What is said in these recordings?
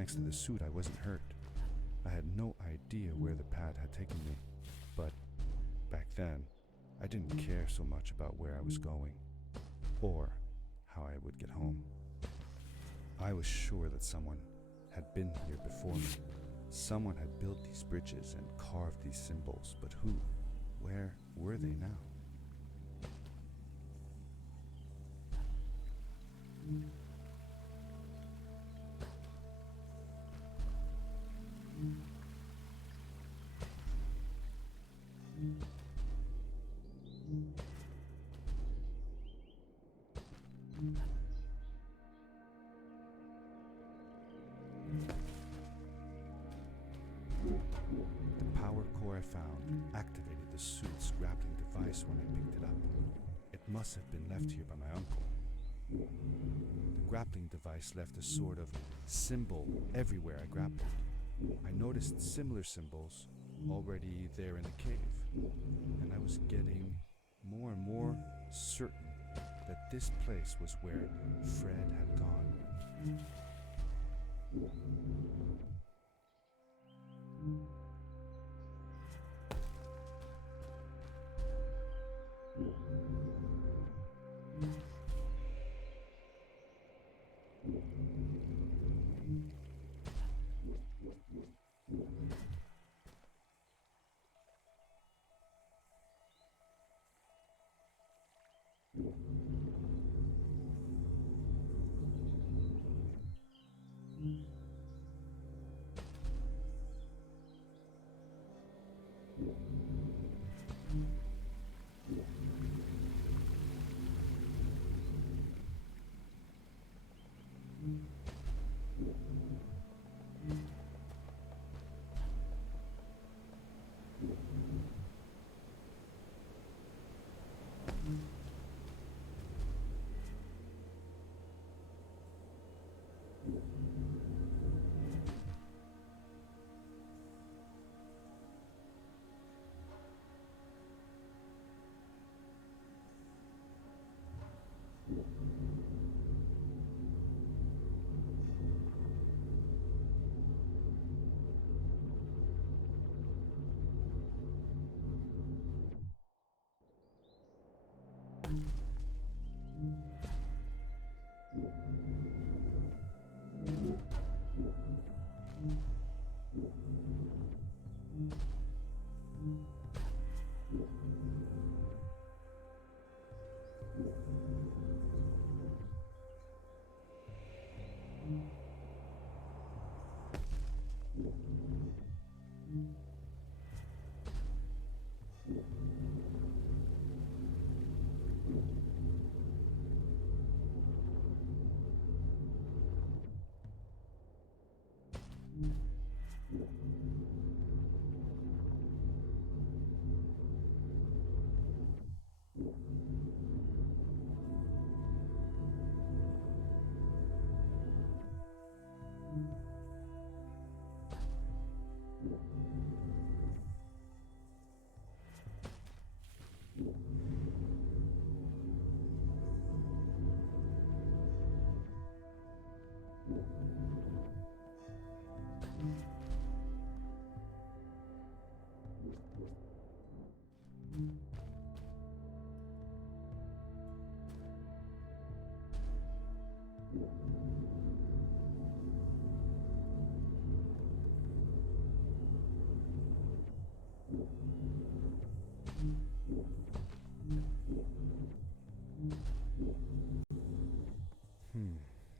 Thanks to the suit, I wasn't hurt. I had no idea where the pad had taken me, but back then, I didn't care so much about where I was going, or how I would get home. I was sure that someone had been here before me. Someone had built these bridges and carved these symbols, but who? Where were they now? The power core I found activated the suit's grappling device when I picked it up. It must have been left here by my uncle. The grappling device left a sort of symbol everywhere I grappled. I noticed similar symbols already there in the cave, and I was getting more and more certain that this place was where Fred had gone.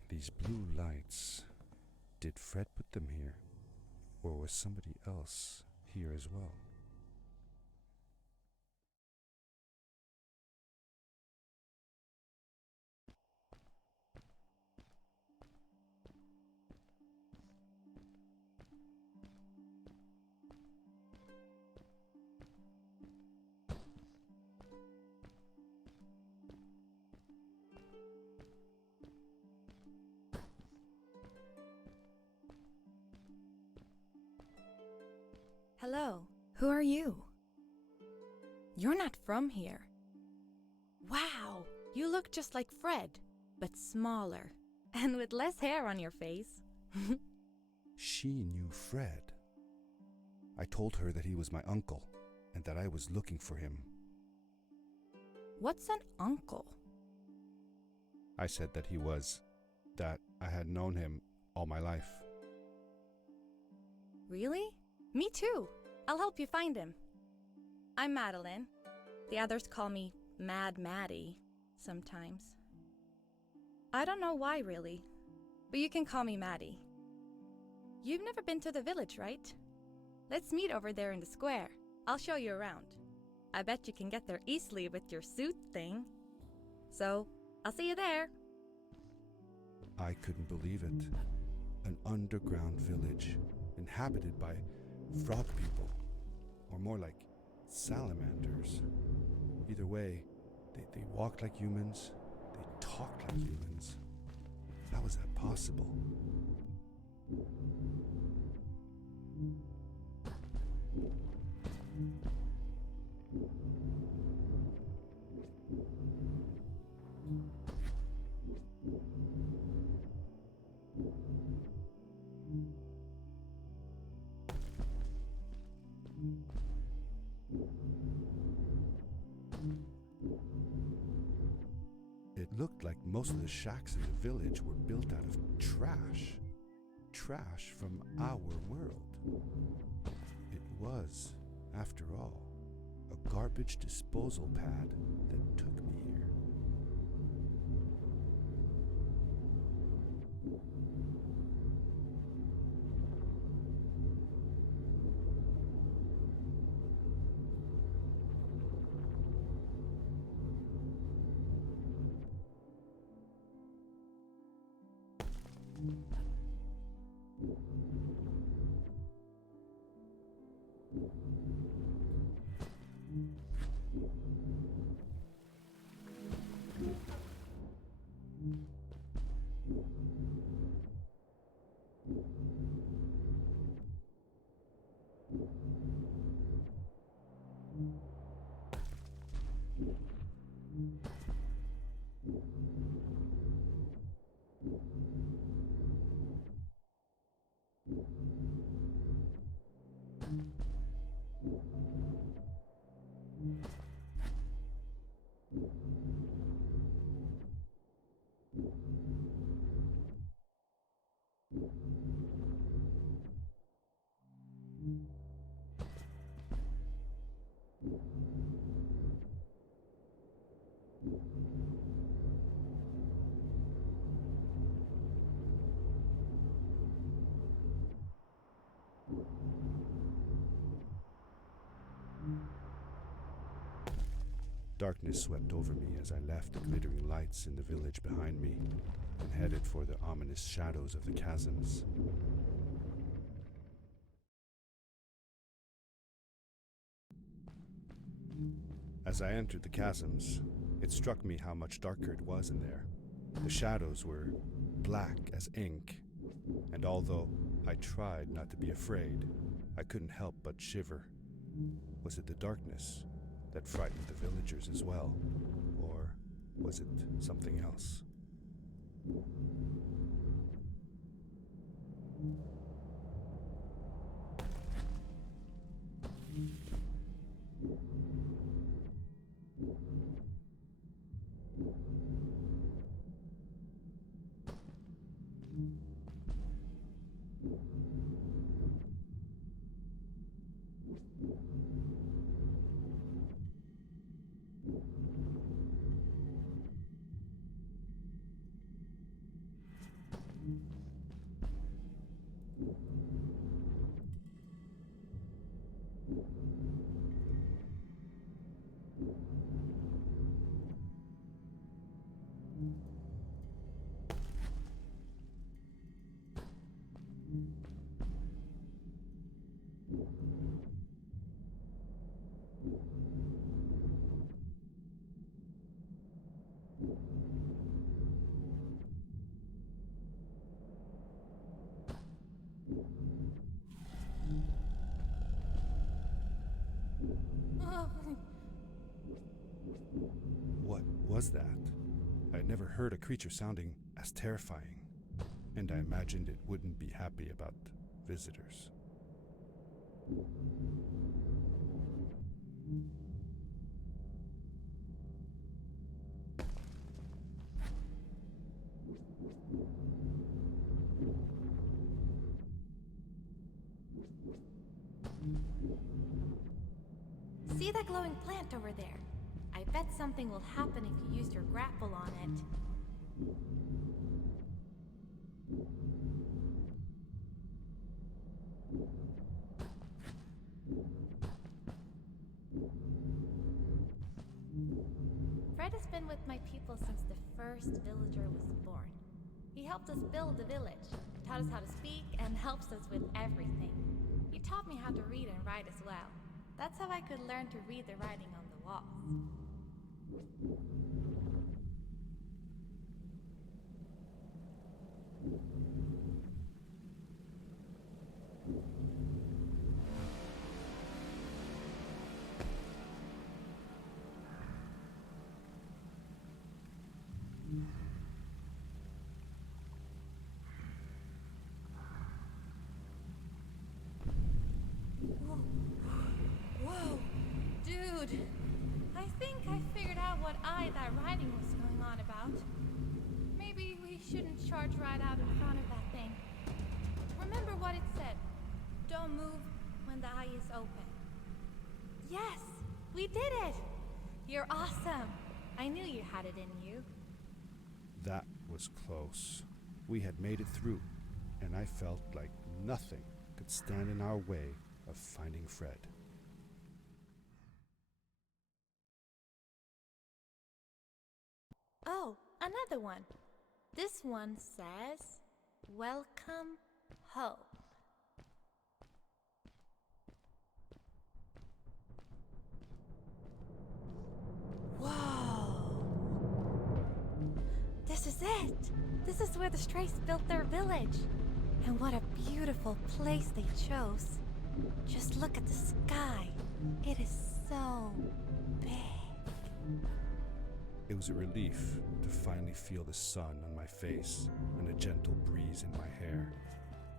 These blue lights. Did Fred put them here? Or was somebody else here as well? Hello, who are you? You're not from here. Wow, you look just like Fred, but smaller, and with less hair on your face. She knew Fred. I told her that he was my uncle and that I was looking for him. What's an uncle? I said that I had known him all my life. Really? Me too. I'll help you find him. I'm Madeline. The others call me Mad Maddie sometimes. I don't know why, really, but you can call me Maddie. You've never been to the village, right? Let's meet over there in the square. I'll show you around. I bet you can get there easily with your suit thing. So, I'll see you there. I couldn't believe it. An underground village inhabited by frog people, or more like salamanders. Either way, they walked like humans, they talked like humans. How was that possible? It looked like most of the shacks in the village were built out of trash. Trash from our world. It was, after all, a garbage disposal pad that took me here. Darkness swept over me as I left the glittering lights in the village behind me and headed for the ominous shadows of the chasms. As I entered the chasms, it struck me how much darker it was in there. The shadows were black as ink, and although I tried not to be afraid, I couldn't help but shiver. Was it the darkness that frightened the villagers as well, or was it something else? What was that? I had never heard a creature sounding as terrifying, and I imagined it wouldn't be happy about visitors. See that glowing plant over there? I bet something will happen if you use your grapple on it. Fred has been with my people since the first villager was born. He helped us build the village, taught us how to speak, and helps us with everything. He taught me how to read and write as well. That's how I could learn to read the writing on the walls. Whoa, dude! I think I figured out what that writing was going on about. Maybe we shouldn't charge right out in front of that thing. Remember what it said. Don't move when the eye is open. Yes, we did it! You're awesome. I knew you had it in you. That was close. We had made it through, and I felt like nothing could stand in our way of finding Fred. Oh, another one. This one says, "Welcome home." Whoa! This is it! This is where the Strays built their village. And what a beautiful place they chose. Just look at the sky. It is so big. It was a relief to finally feel the sun on my face and a gentle breeze in my hair.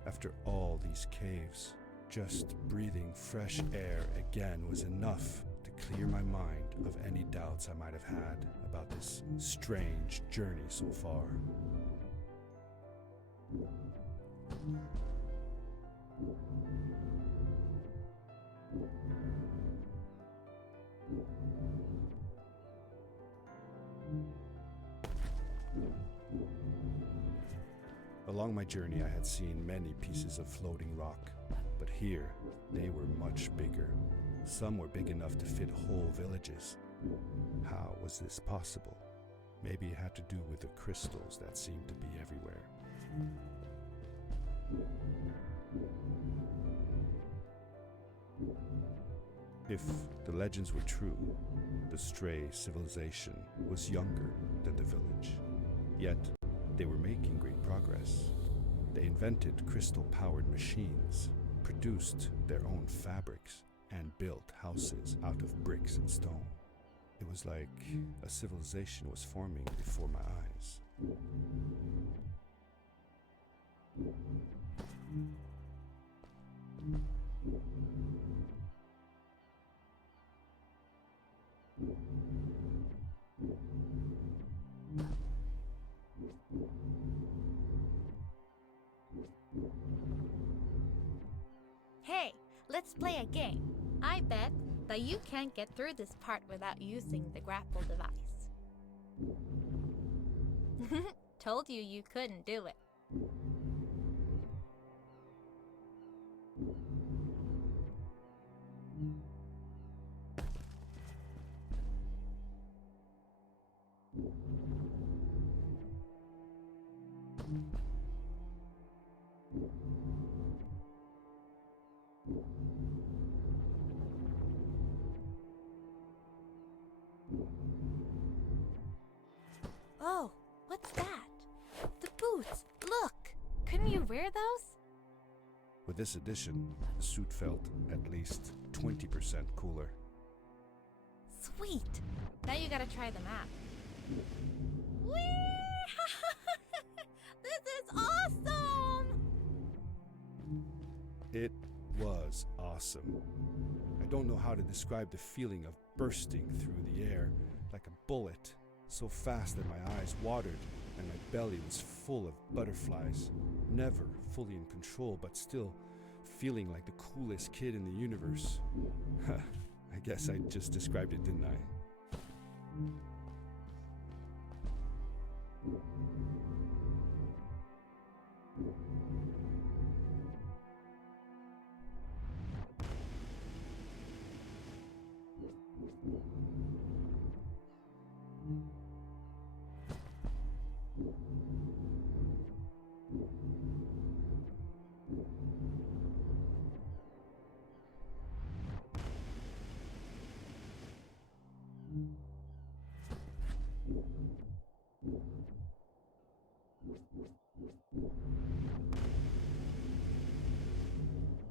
After all these caves, just breathing fresh air again was enough to clear my mind of any doubts I might have had about this strange journey so far. Along my journey, I had seen many pieces of floating rock, but here they were much bigger. Some were big enough to fit whole villages. How was this possible? Maybe it had to do with the crystals that seemed to be everywhere. If the legends were true, the Stray civilization was younger than the village. Yet, they were making great progress. They invented crystal-powered machines, produced their own fabrics, and built houses out of bricks and stone. It was like a civilization was forming before my eyes. Hey, let's play a game. I bet that you can't get through this part without using the grapple device. Told you you couldn't do it. Oh, what's that? The boots! Look! Couldn't you wear those? With this addition, the suit felt at least 20% cooler. Sweet! Now you gotta try them out. Whee! This is awesome! It was awesome. I don't know how to describe the feeling of bursting through the air like a bullet, so fast that my eyes watered and my belly was full of butterflies, never fully in control, but still feeling like the coolest kid in the universe. I guess I just described it, didn't I?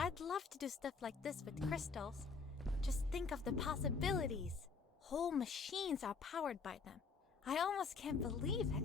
I'd love to do stuff like this with crystals. Just think of the possibilities. Whole machines are powered by them. I almost can't believe it.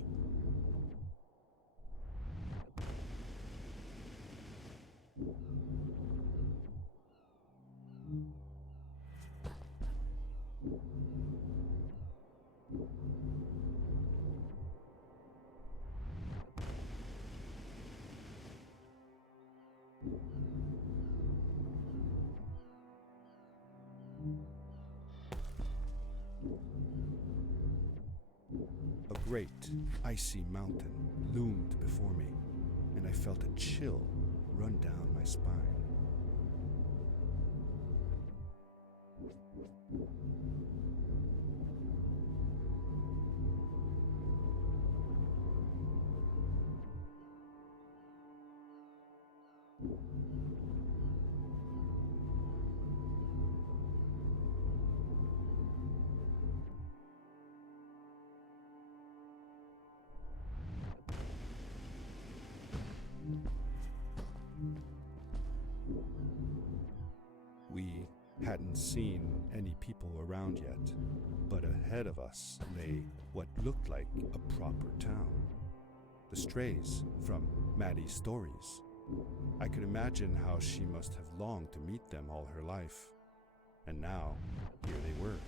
A great, icy mountain loomed before me, and I felt a chill run down my spine. We hadn't seen any people around yet, but ahead of us lay what looked like a proper town. The strays from Maddie's stories. I could imagine how she must have longed to meet them all her life. And now, here they were.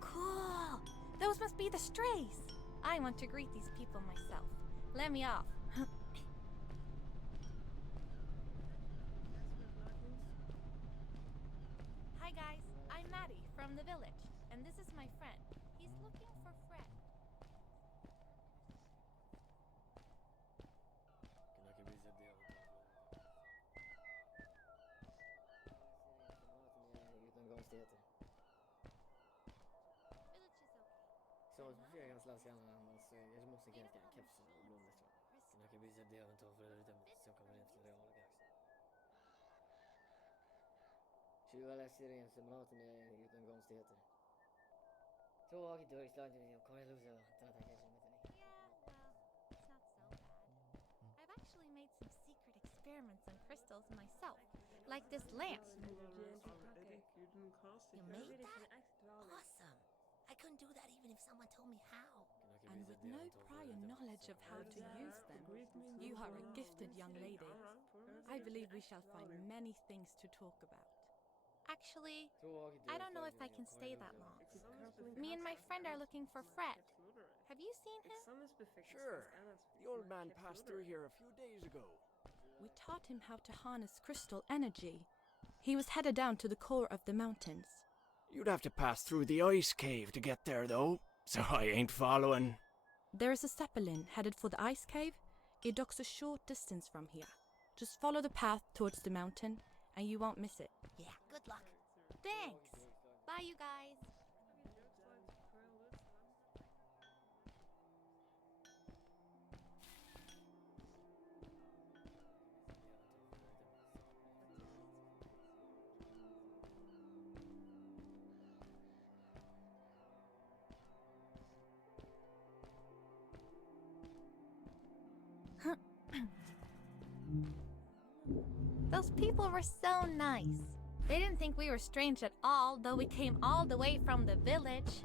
Cool! Those must be the strays. I want to greet these people myself. Let me off. Hi guys, I'm Maddie from the village, and this is my friend. He's looking for Fred. Village is okay. It's not so bad. I've actually made some secret experiments on crystals myself, like this lamp. You made that? Awesome! I couldn't do that even if someone told me how. And with no prior knowledge of how to use them, you are a gifted young lady. I believe we shall find many things to talk about. Actually, I don't know if I can stay that long. Me and my friend are looking for Fred. Have you seen him? Sure. The old man passed through here a few days ago. We taught him how to harness crystal energy. He was headed down to the core of the mountains. You'd have to pass through the ice cave to get there, though, so I ain't following. There is a zeppelin headed for the ice cave. It docks a short distance from here. Just follow the path towards the mountain, and you won't miss it. Yeah, good luck. Thanks. Bye, you guys. Those people were so nice. They didn't think we were strange at all, though we came all the way from the village.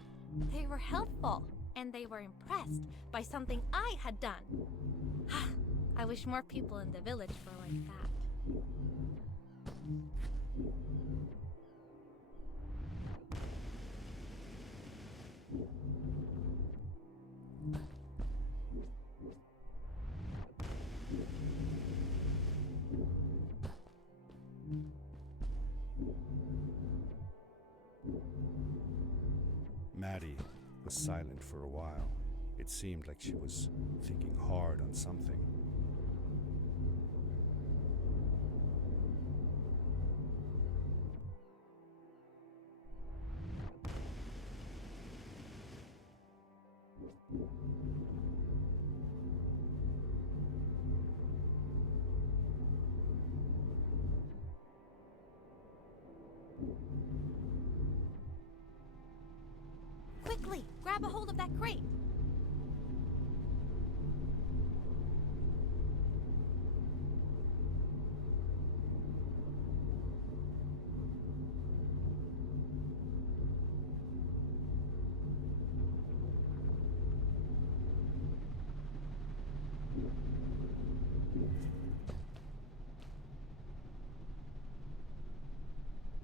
They were helpful, and they were impressed by something I had done. I wish more people in the village were like that. Maddie was silent for a while. It seemed like she was thinking hard on something. Quickly, grab a hold of that crate.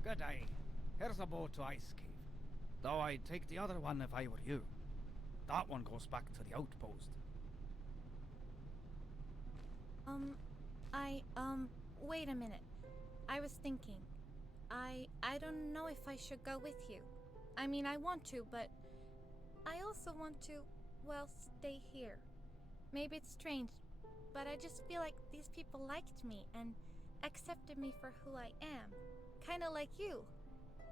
Good day. Here's a boat to Ice Cave. Though I'd take the other one if I were you. That one goes back to the outpost. Wait a minute. I was thinking. I don't know if I should go with you. I mean, I want to, but I also want to, well, stay here. Maybe it's strange, but I just feel like these people liked me and accepted me for who I am. Kinda like you.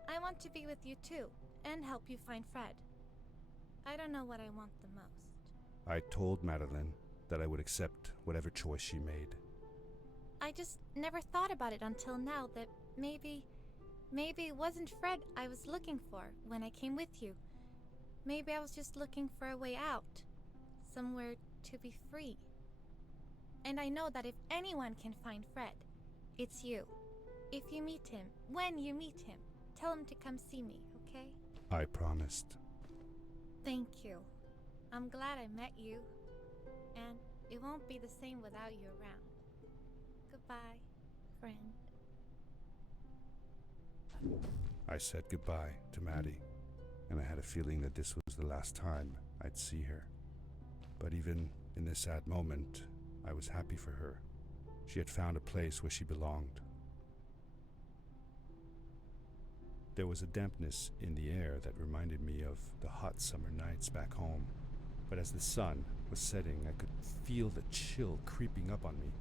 I want to be with you too, and help you find Fred. I don't know what I want the most. I told Madeline that I would accept whatever choice she made. I just never thought about it until now that maybe it wasn't Fred I was looking for when I came with you. Maybe I was just looking for a way out. Somewhere to be free. And I know that if anyone can find Fred, it's you. If you meet him, when you meet him, tell him to come see me, okay? I promised. Thank you. I'm glad I met you. And it won't be the same without you around. Goodbye, friend. I said goodbye to Maddie, and I had a feeling that this was the last time I'd see her. But even in this sad moment, I was happy for her. She had found a place where she belonged. There was a dampness in the air that reminded me of the hot summer nights back home. But as the sun was setting, I could feel the chill creeping up on me,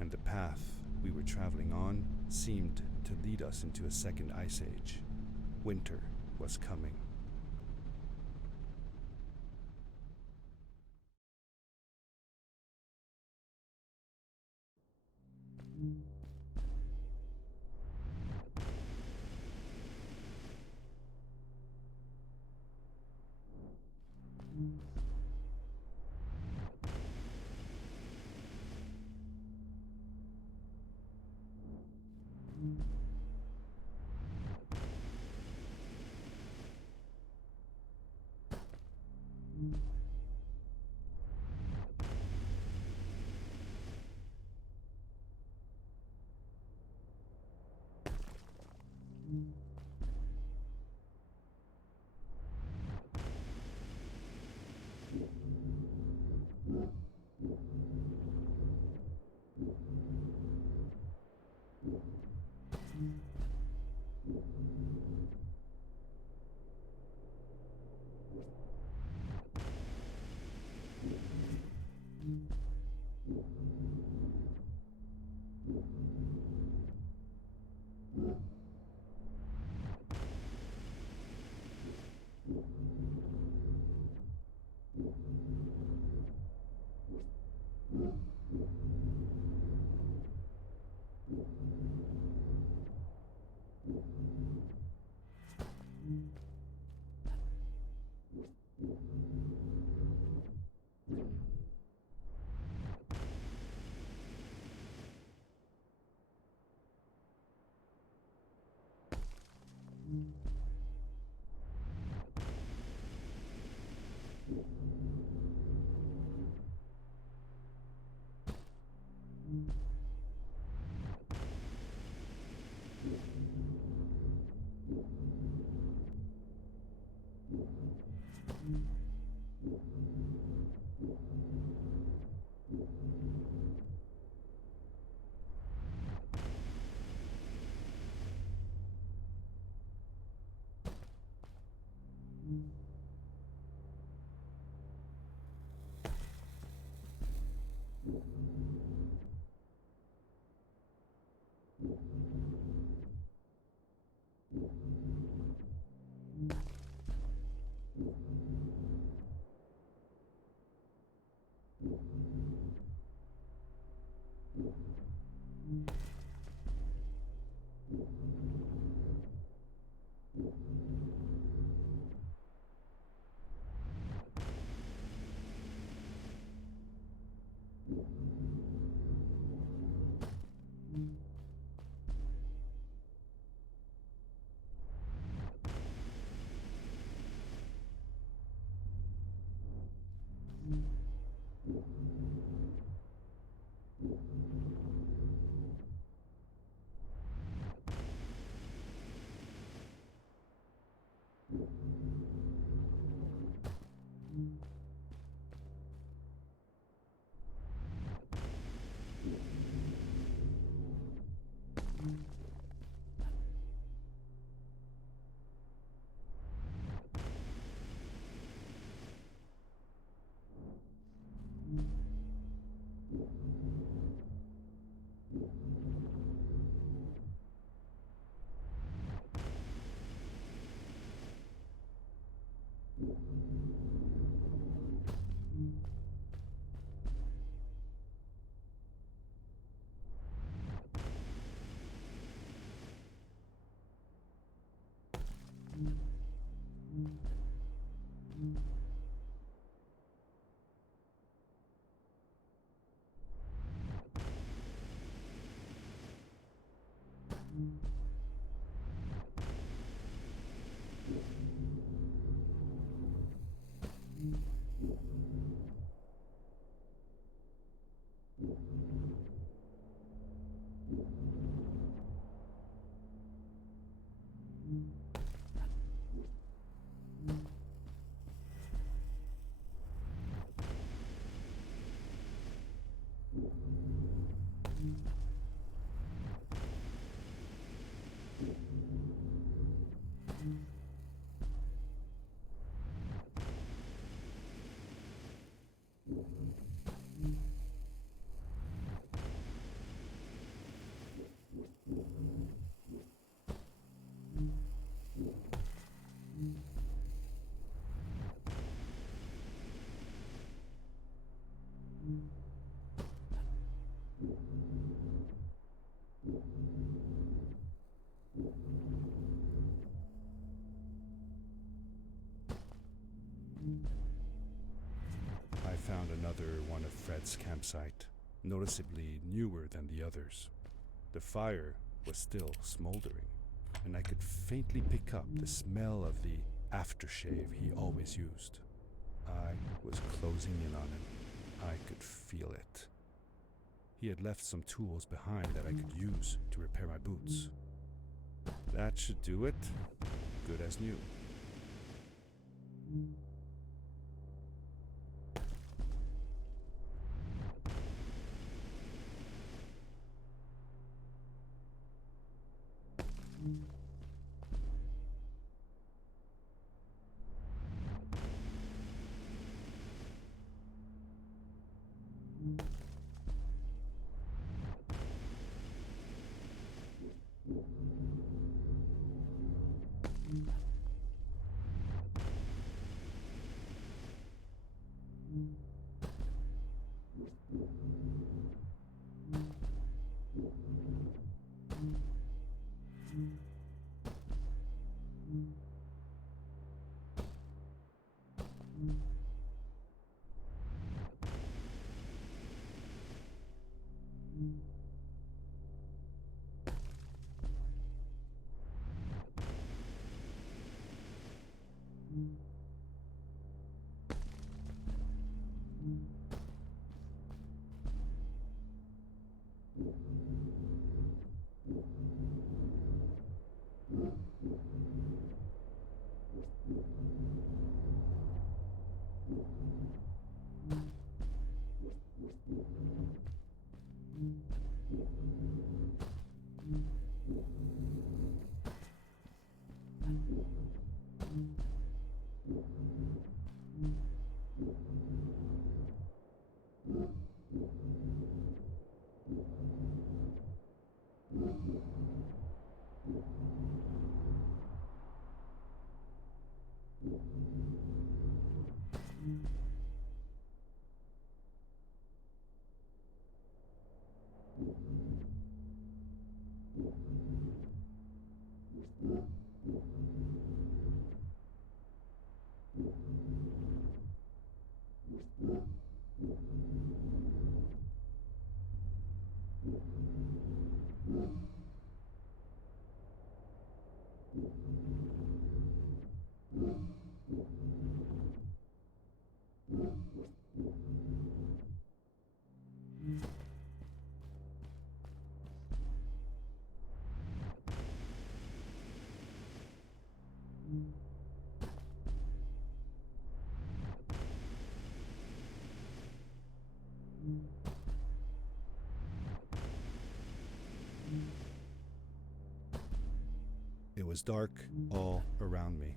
and the path we were traveling on seemed to lead us into a second ice age. Winter was coming. I found another one of Fred's campsite, noticeably newer than the others. The fire was still smoldering, and I could faintly pick up the smell of the aftershave he always used. I was closing in on him. I could feel it. He had left some tools behind that I could use to repair my boots. That should do it. Good as new. It was dark all around me,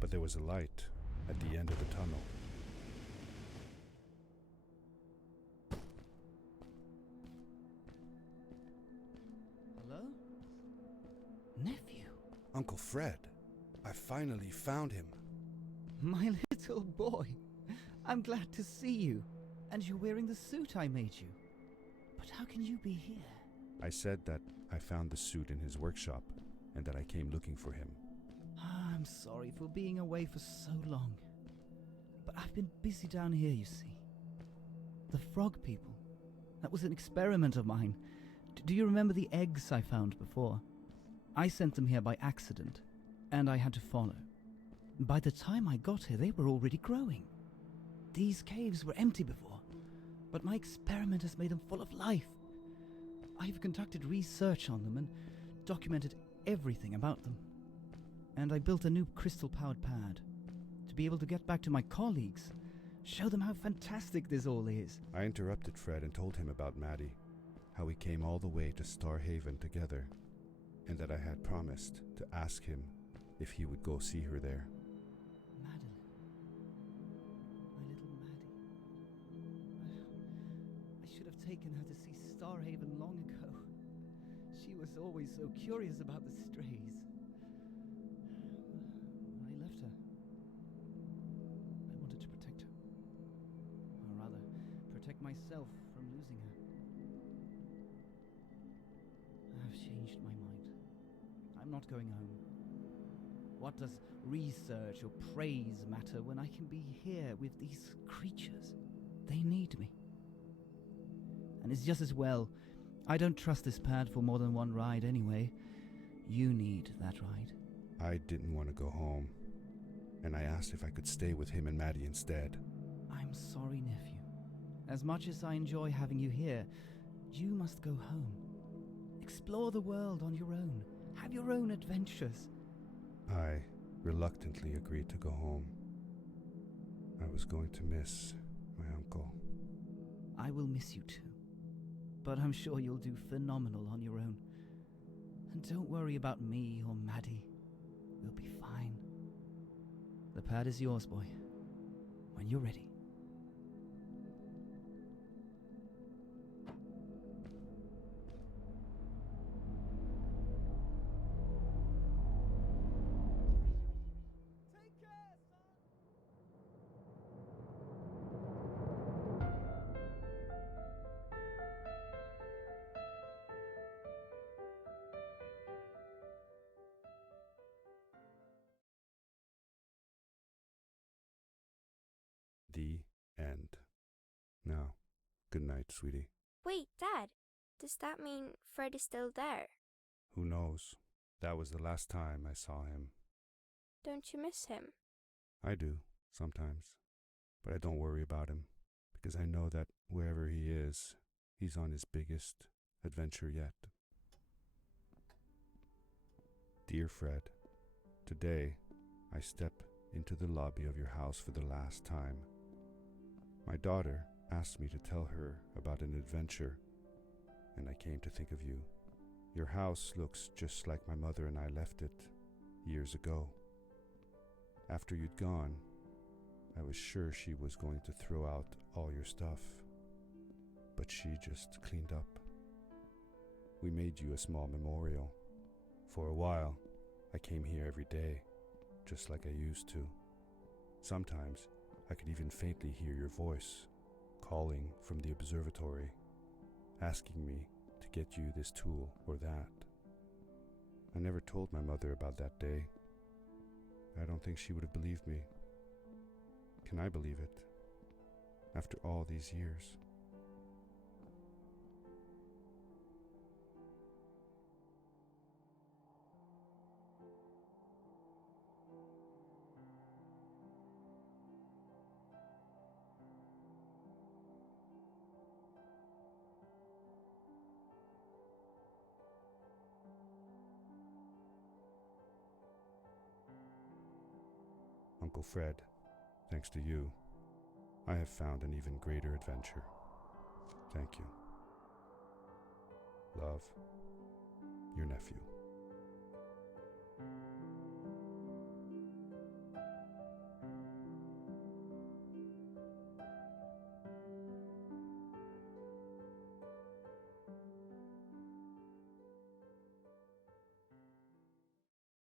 but there was a light at the end of the tunnel. Hello? Nephew? Uncle Fred, I finally found him. My little boy. I'm glad to see you. And you're wearing the suit I made you. But how can you be here? I said that I found the suit in his workshop and that I came looking for him. I'm sorry for being away for so long. But I've been busy down here, you see. The frog people. That was an experiment of mine. Do you remember the eggs I found before? I sent them here by accident, and I had to follow. By the time I got here, they were already growing. These caves were empty before, but my experiment has made them full of life. I've conducted research on them and documented everything about them. And I built a new crystal-powered pad to be able to get back to my colleagues, show them how fantastic this all is. I interrupted Fred and told him about Maddie, how we came all the way to Starhaven together, and that I had promised to ask him if he would go see her there. Madeline. My little Maddie. I should have taken her to see Starhaven long ago. She was always so curious about the strays. I left her. I wanted to protect her. Or rather, protect myself from losing her. I've changed my mind. I'm not going home. What does research or praise matter when I can be here with these creatures? They need me. And it's just as well. I don't trust this pad for more than one ride anyway. You need that ride. I didn't want to go home, and I asked if I could stay with him and Maddie instead. I'm sorry, nephew. As much as I enjoy having you here, you must go home. Explore the world on your own. Have your own adventures. I reluctantly agreed to go home. I was going to miss my uncle. I will miss you too. But I'm sure you'll do phenomenal on your own. And don't worry about me or Maddie. We'll be fine. The pad is yours, boy. When you're ready. The end. Now, good night, sweetie. Wait, Dad. Does that mean Fred is still there? Who knows? That was the last time I saw him. Don't you miss him? I do, sometimes. But I don't worry about him, because I know that wherever he is, he's on his biggest adventure yet. Dear Fred, today I step into the lobby of your house for the last time. My daughter asked me to tell her about an adventure, and I came to think of you. Your house looks just like my mother and I left it years ago. After you'd gone, I was sure she was going to throw out all your stuff, but she just cleaned up. We made you a small memorial. For a while, I came here every day, just like I used to. Sometimes I could even faintly hear your voice, calling from the observatory, asking me to get you this tool or that. I never told my mother about that day. I don't think she would have believed me. Can I believe it? After all these years. Uncle Fred, thanks to you, I have found an even greater adventure. Thank you. Love, your nephew.